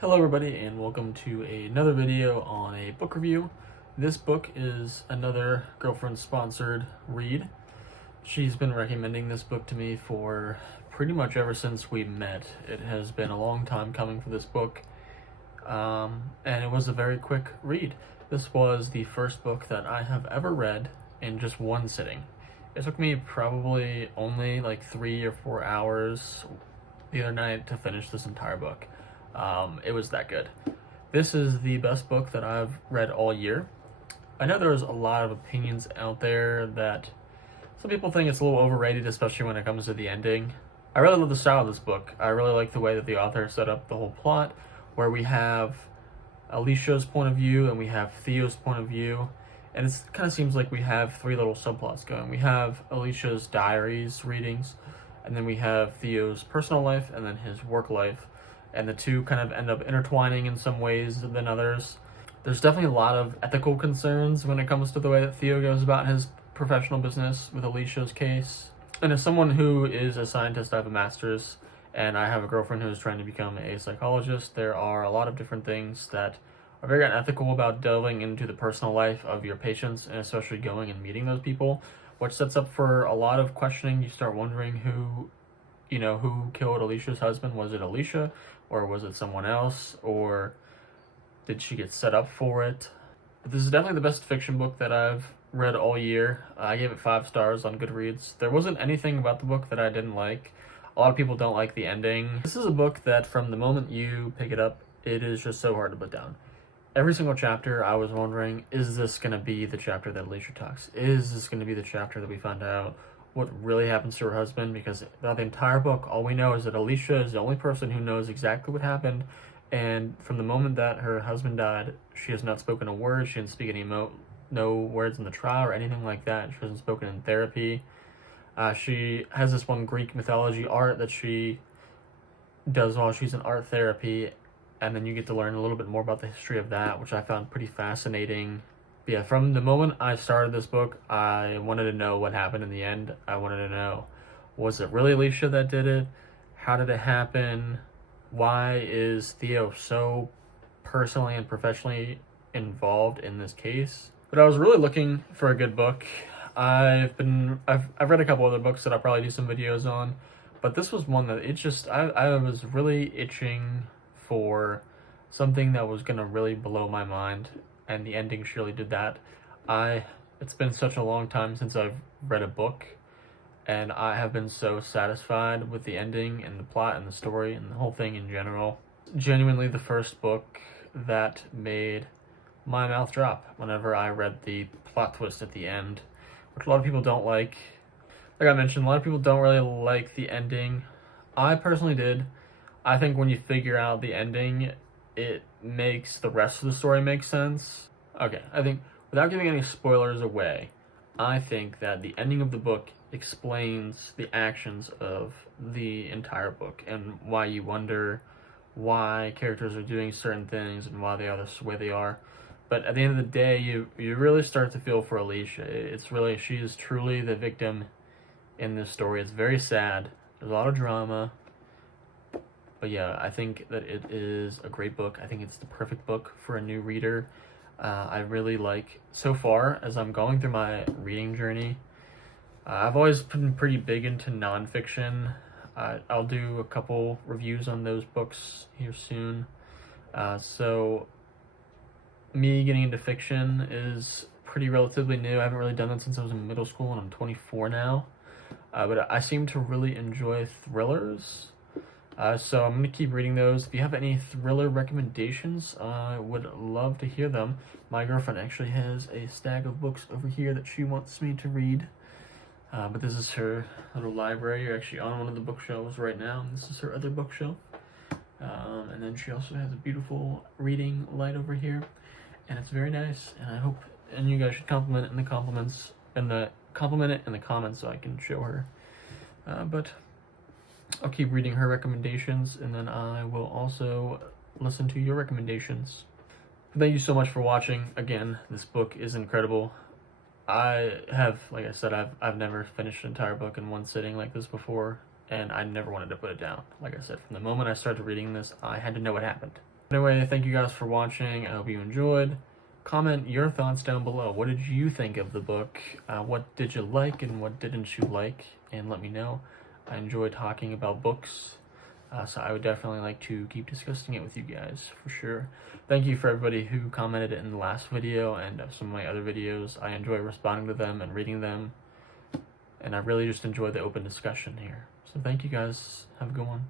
Hello everybody and welcome to another video on a book review. This book is another girlfriend sponsored read. She's been recommending this book to me for pretty much ever since we met. It has been a long time coming for this book, and it was a very quick read. This was the first book that I have ever read in just one sitting. It took me probably only like 3 or 4 hours the other night to finish this entire book. It was that good. This is the best book that I've read all year. I know there's a lot of opinions out there that some people think it's a little overrated, especially when it comes to the ending. I really love the style of this book. I really like the way that the author set up the whole plot, where we have Alicia's point of view and we have Theo's point of view. And it kind of seems like we have three little subplots going. We have Alicia's diaries readings, and then we have Theo's personal life, and then his work life. And the two kind of end up intertwining in some ways than others. There's definitely a lot of ethical concerns when it comes to the way that Theo goes about his professional business with Alicia's case. And as someone who is a scientist, I have a master's, and I have a girlfriend who is trying to become a psychologist, there are a lot of different things that are very unethical about delving into the personal life of your patients, and especially going and meeting those people, which sets up for a lot of questioning. You start wondering who killed Alicia's husband. Was it Alicia, or was it someone else, or did she get set up for it? But this is definitely the best fiction book that I've read all year. I gave it 5 stars on Goodreads. There wasn't anything about the book that I didn't like. A lot of people don't like the ending. This is a book that from the moment you pick it up, it is just so hard to put down. Every single chapter, I was wondering, is this going to be the chapter that Alicia talks? Is this going to be the chapter that we find out what really happens to her husband? Because throughout the entire book, all we know is that Alicia is the only person who knows exactly what happened, and from the moment that her husband died, she has not spoken a word. She didn't speak any no words in the trial or anything like that. She hasn't spoken in therapy. She has this one Greek mythology art that she does while she's in art therapy, and then you get to learn a little bit more about the history of that, which I found pretty fascinating. But yeah, from the moment I started this book, I wanted to know what happened in the end. I wanted to know, was it really Alicia that did it? How did it happen? Why is Theo so personally and professionally involved in this case? But I was really looking for a good book. I've read a couple other books that I'll probably do some videos on, but this was one that I was really itching for something that was gonna really blow my mind, and the ending surely did that. It's been such a long time since I've read a book, and I have been so satisfied with the ending and the plot and the story and the whole thing in general. Genuinely the first book that made my mouth drop whenever I read the plot twist at the end, which a lot of people don't like. Like I mentioned, a lot of people don't really like the ending. I personally did. I think when you figure out the ending, it makes the rest of the story make sense. Okay, I think without giving any spoilers away, I think that the ending of the book explains the actions of the entire book and why you wonder why characters are doing certain things and why they are the way they are. But at the end of the day, you really start to feel for Alicia. She is truly the victim in this story. It's very sad. There's a lot of drama. But yeah, I think that it is a great book. I think it's the perfect book for a new reader. I really like, so far, as I'm going through my reading journey, I've always been pretty big into nonfiction. I'll do a couple reviews on those books here soon. So me getting into fiction is pretty relatively new. I haven't really done that since I was in middle school, and I'm 24 now. But I seem to really enjoy thrillers. So I'm going to keep reading those. If you have any thriller recommendations, I would love to hear them. My girlfriend actually has a stack of books over here that she wants me to read. But this is her little library. You're actually on one of the bookshelves right now. And this is her other bookshelf. And then she also has a beautiful reading light over here. And it's very nice. And I hope, and you guys should compliment it in the comments so I can show her. But I'll keep reading her recommendations, and then I will also listen to your recommendations. Thank you so much for watching. Again, this book is incredible. Like I said, I've never finished an entire book in one sitting like this before, and I never wanted to put it down. Like I said, from the moment I started reading this, I had to know what happened. Anyway, thank you guys for watching. I hope you enjoyed. Comment your thoughts down below. What did you think of the book? What did you like and what didn't you like? And let me know. I enjoy talking about books, so I would definitely like to keep discussing it with you guys, for sure. Thank you for everybody who commented in the last video and some of my other videos. I enjoy responding to them and reading them, and I really just enjoy the open discussion here. So thank you guys. Have a good one.